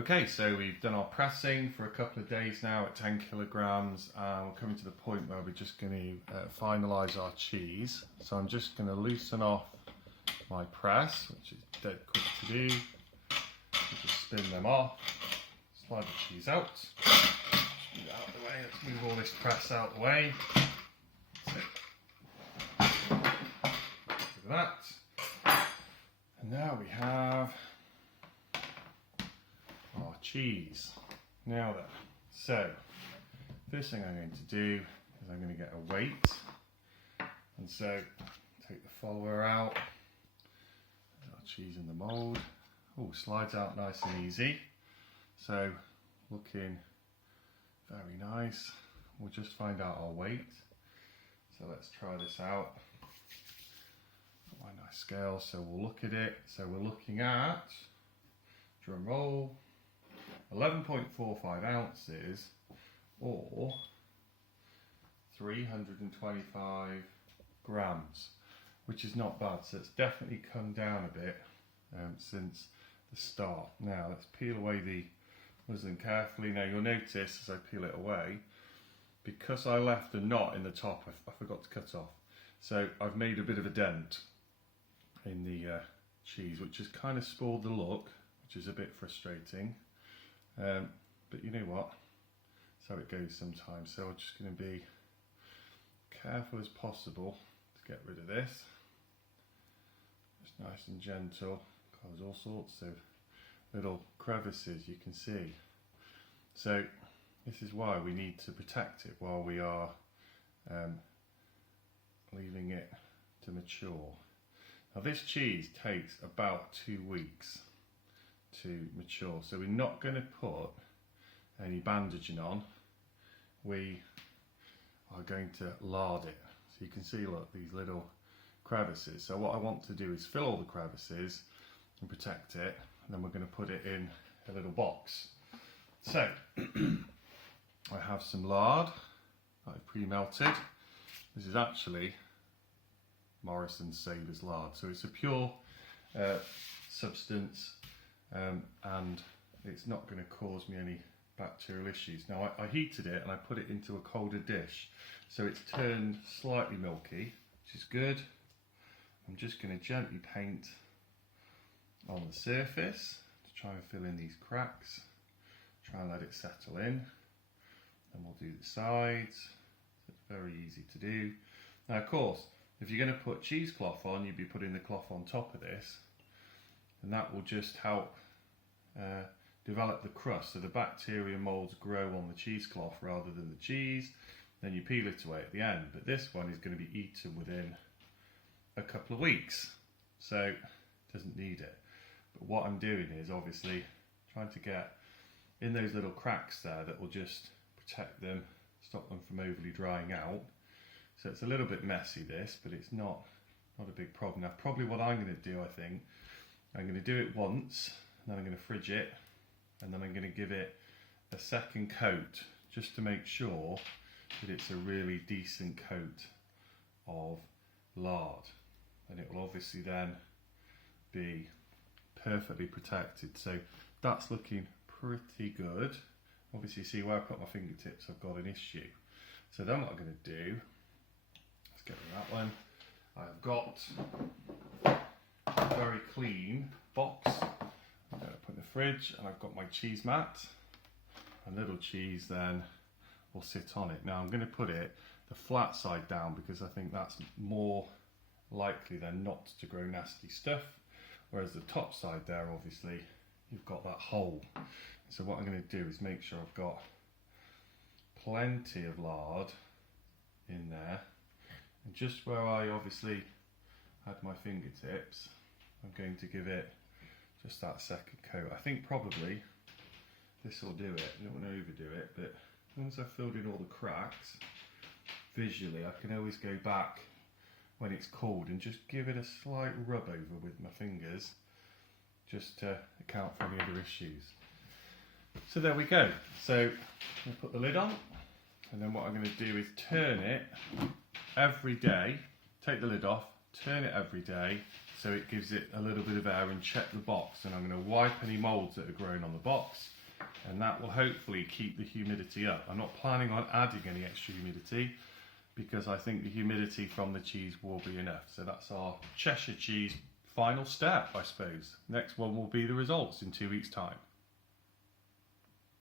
Okay, so we've done our pressing for a couple of days now at 10 kilograms, and we're coming to the point where we're just going to finalise our cheese. So I'm just going to loosen off my press, which is dead quick to do. Just spin them off, slide the cheese out. Move it out of the way. Let's move all this press out of the way. Look at that. And now we have our cheese. Now then, so first thing I'm going to do is I'm going to get a weight, and so take the follower out. There's our cheese in the mould. Oh, slides out nice and easy. So looking very nice. We'll just find out our weight. So let's try this out. Got my nice scale, so we'll look at it. So we're looking at, drum roll, 11.45 ounces or 325 grams, which is not bad. So it's definitely come down a bit since the start. Now let's peel away the muslin carefully. Now you'll notice as I peel it away, because I left a knot in the top, I forgot to cut off. So I've made a bit of a dent in the cheese, which has kind of spoiled the look, which is a bit frustrating. But you know what? That's how it goes sometimes. So I'm just going to be careful as possible to get rid of this. Just nice and gentle. There's all sorts of little crevices you can see. So this is why we need to protect it while we are leaving it to mature. Now this cheese takes about 2 weeks to mature, so we're not going to put any bandaging on. We are going to lard it. So you can see, look, these little crevices. So what I want to do is fill all the crevices and protect it, and then we're going to put it in a little box. So I have some lard that I've pre-melted. This is actually Morrison's Savers lard, so it's a pure substance, and it's not going to cause me any bacterial issues. Now I heated it and I put it into a colder dish, so it's turned slightly milky, which is good. I'm just going to gently paint on the surface to try and fill in these cracks, try and let it settle in. Then we'll do the sides. It's very easy to do. Now of course, if you're going to put cheesecloth on, you'd be putting the cloth on top of this, and that will just help develop the crust, so the bacteria molds grow on the cheesecloth rather than the cheese. Then you peel it away at the end, but this one is going to be eaten within a couple of weeks, so it doesn't need it. But what I'm doing is obviously trying to get in those little cracks there that will just protect them, stop them from overly drying out. So it's a little bit messy this, but it's not a big problem. Now probably what I'm going to do, I think, I'm going to do it once, and then I'm going to fridge it, and then I'm going to give it a second coat just to make sure that it's a really decent coat of lard, and it will obviously then be perfectly protected. So that's looking pretty good. Obviously see where I put my fingertips, I've got an issue. So then what I'm going to do, let's get rid of that one. I've got a very clean box I'm going to put in the fridge, and I've got my cheese mat, and little cheese then will sit on it. Now I'm going to put it the flat side down because I think that's more likely than not to grow nasty stuff, whereas the top side there, obviously you've got that hole. So what I'm going to do is make sure I've got plenty of lard in there, and just where I obviously had my fingertips, I'm going to give it just that second coat. I think probably this will do it. I don't want to overdo it, but once I've filled in all the cracks, visually I can always go back when it's cold and just give it a slight rub over with my fingers, just to account for any other issues. So there we go. So I'll put the lid on, and then what I'm going to do is turn it every day, take the lid off, turn it every day so it gives it a little bit of air, and check the box. And I'm going to wipe any moulds that are growing on the box, and that will hopefully keep the humidity up. I'm not planning on adding any extra humidity because I think the humidity from the cheese will be enough. So that's our Cheshire cheese final step, I suppose. Next one will be the results in 2 weeks' time.